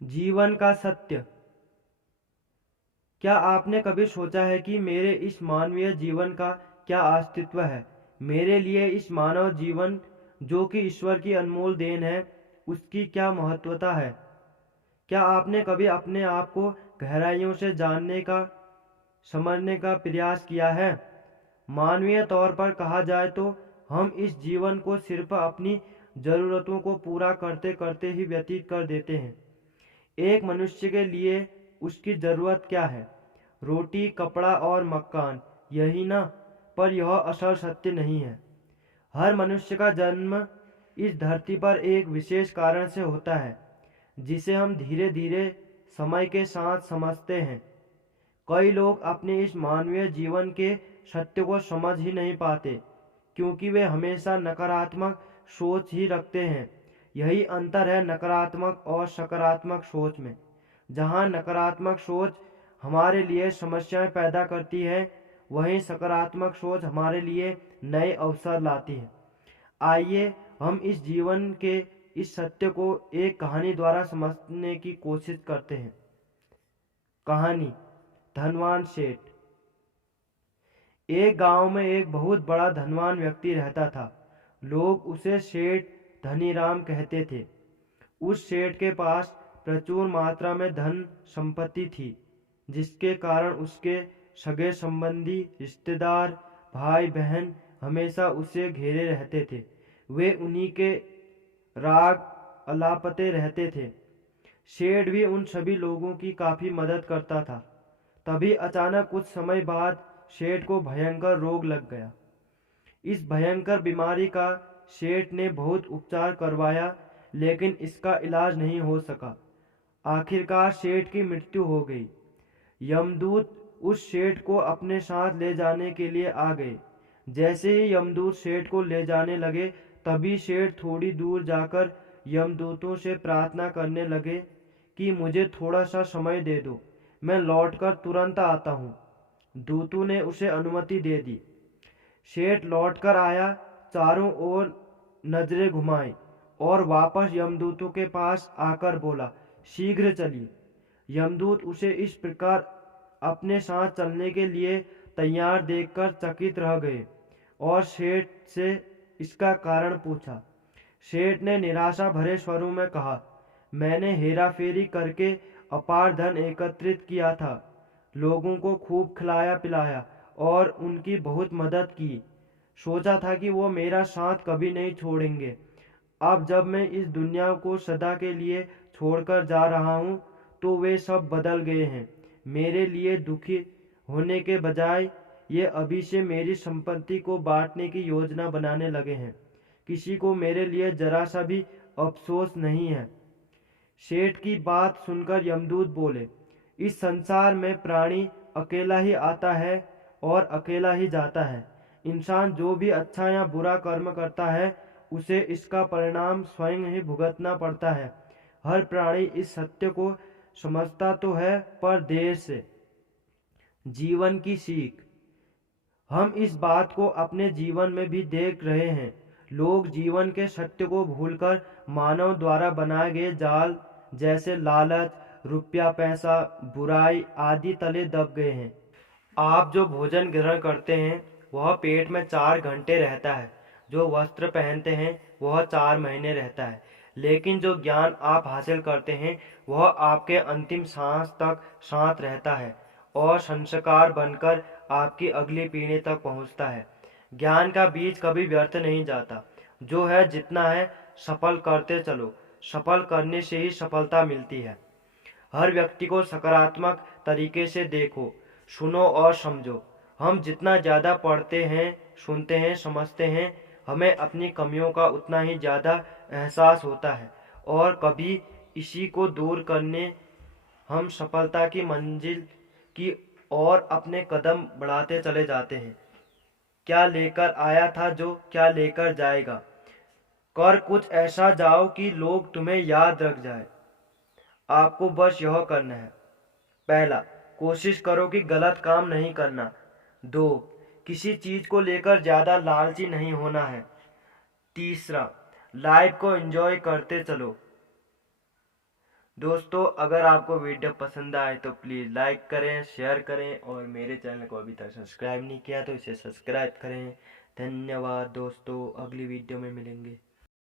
जीवन का सत्य। क्या आपने कभी सोचा है कि मेरे इस मानवीय जीवन का क्या अस्तित्व है? मेरे लिए इस मानव जीवन, जो कि ईश्वर की अनमोल देन है, उसकी क्या महत्वता है? क्या आपने कभी अपने आप को गहराइयों से जानने का, समझने का प्रयास किया है? मानवीय तौर पर कहा जाए तो हम इस जीवन को सिर्फ अपनी ज़रूरतों को पूरा करते करते ही व्यतीत कर देते हैं। एक मनुष्य के लिए उसकी ज़रूरत क्या है? रोटी, कपड़ा और मकान, यही ना? पर यह असल सत्य नहीं है। हर मनुष्य का जन्म इस धरती पर एक विशेष कारण से होता है, जिसे हम धीरे धीरे समय के साथ समझते हैं। कई लोग अपने इस मानवीय जीवन के सत्य को समझ ही नहीं पाते, क्योंकि वे हमेशा नकारात्मक सोच ही रखते हैं। यही अंतर है नकारात्मक और सकारात्मक सोच में। जहाँ नकारात्मक सोच हमारे लिए समस्याएं पैदा करती है, वहीं सकारात्मक सोच हमारे लिए नए अवसर लाती है। आइए हम इस जीवन के इस सत्य को एक कहानी द्वारा समझने की कोशिश करते हैं। कहानी, धनवान सेठ। एक गांव में एक बहुत बड़ा धनवान व्यक्ति रहता था। लोग उसे सेठ धनीराम कहते थे। उस सेठ के पास प्रचुर मात्रा में धन संपत्ति थी, जिसके कारण उसके सगे संबंधी, रिश्तेदार, भाई बहन हमेशा उसे घेरे रहते थे। वे उन्हीं के राग अलापते रहते थे। सेठ भी उन सभी लोगों की काफी मदद करता था। तभी अचानक कुछ समय बाद सेठ को भयंकर रोग लग गया। इस भयंकर बीमारी का सेठ ने बहुत उपचार करवाया, लेकिन इसका इलाज नहीं हो सका। आखिरकार सेठ की मृत्यु हो गई। यमदूत उस सेठ को अपने साथ ले जाने के लिए आ गए। जैसे ही यमदूत सेठ को ले जाने लगे, तभी सेठ थोड़ी दूर जाकर यमदूतों से प्रार्थना करने लगे कि मुझे थोड़ा सा समय दे दो, मैं लौटकर तुरंत आता हूँ। दूतों ने उसे अनुमति दे दी। सेठ लौटकर आया, चारों ओर नजरें घुमाई और वापस यमदूतों के पास आकर बोला, शीघ्र चलिए। यमदूत उसे इस प्रकार अपने साथ चलने के लिए तैयार देखकर चकित रह गए और सेठ से इसका कारण पूछा। सेठ ने निराशा भरे स्वरों में कहा, मैंने हेराफेरी करके अपार धन एकत्रित किया था, लोगों को खूब खिलाया पिलाया और उनकी बहुत मदद की। सोचा था कि वो मेरा साथ कभी नहीं छोड़ेंगे। अब जब मैं इस दुनिया को सदा के लिए छोड़कर जा रहा हूँ, तो वे सब बदल गए हैं। मेरे लिए दुखी होने के बजाय ये अभी से मेरी संपत्ति को बांटने की योजना बनाने लगे हैं। किसी को मेरे लिए जरा सा भी अफसोस नहीं है। सेठ की बात सुनकर यमदूत बोले, इस संसार में प्राणी अकेला ही आता है और अकेला ही जाता है। इंसान जो भी अच्छा या बुरा कर्म करता है, उसे इसका परिणाम स्वयं ही भुगतना पड़ता है। हर प्राणी इस सत्य को समझता तो है, पर देर से। जीवन की सीख। हम इस बात को अपने जीवन में भी देख रहे हैं। लोग जीवन के सत्य को भूलकर मानव द्वारा बनाए गए जाल, जैसे लालच, रुपया पैसा, बुराई आदि तले दब गए हैं। आप जो भोजन ग्रहण करते हैं, वह पेट में 4 घंटे रहता है। जो वस्त्र पहनते हैं, वह 4 महीने रहता है। लेकिन जो ज्ञान आप हासिल करते हैं, वह आपके अंतिम सांस तक साथ रहता है और संस्कार बनकर आपकी अगली पीढ़ी तक पहुंचता है। ज्ञान का बीज कभी व्यर्थ नहीं जाता। जो है जितना है, सफल करते चलो। सफल करने से ही सफलता मिलती है। हर व्यक्ति को सकारात्मक तरीके से देखो, सुनो और समझो। हम जितना ज़्यादा पढ़ते हैं, सुनते हैं, समझते हैं, हमें अपनी कमियों का उतना ही ज़्यादा एहसास होता है और कभी इसी को दूर करने हम सफलता की मंजिल की ओर अपने कदम बढ़ाते चले जाते हैं। क्या लेकर आया था जो क्या लेकर जाएगा। कर कुछ ऐसा जाओ कि लोग तुम्हें याद रख जाए। आपको बस यह करना है। पहला, कोशिश करो कि गलत काम नहीं करना। दो, किसी चीज को लेकर ज्यादा लालची नहीं होना है। तीसरा, लाइफ को एंजॉय करते चलो। दोस्तों अगर आपको वीडियो पसंद आए तो प्लीज़ लाइक करें, शेयर करें और मेरे चैनल को अभी तक सब्सक्राइब नहीं किया तो इसे सब्सक्राइब करें। धन्यवाद दोस्तों, अगली वीडियो में मिलेंगे।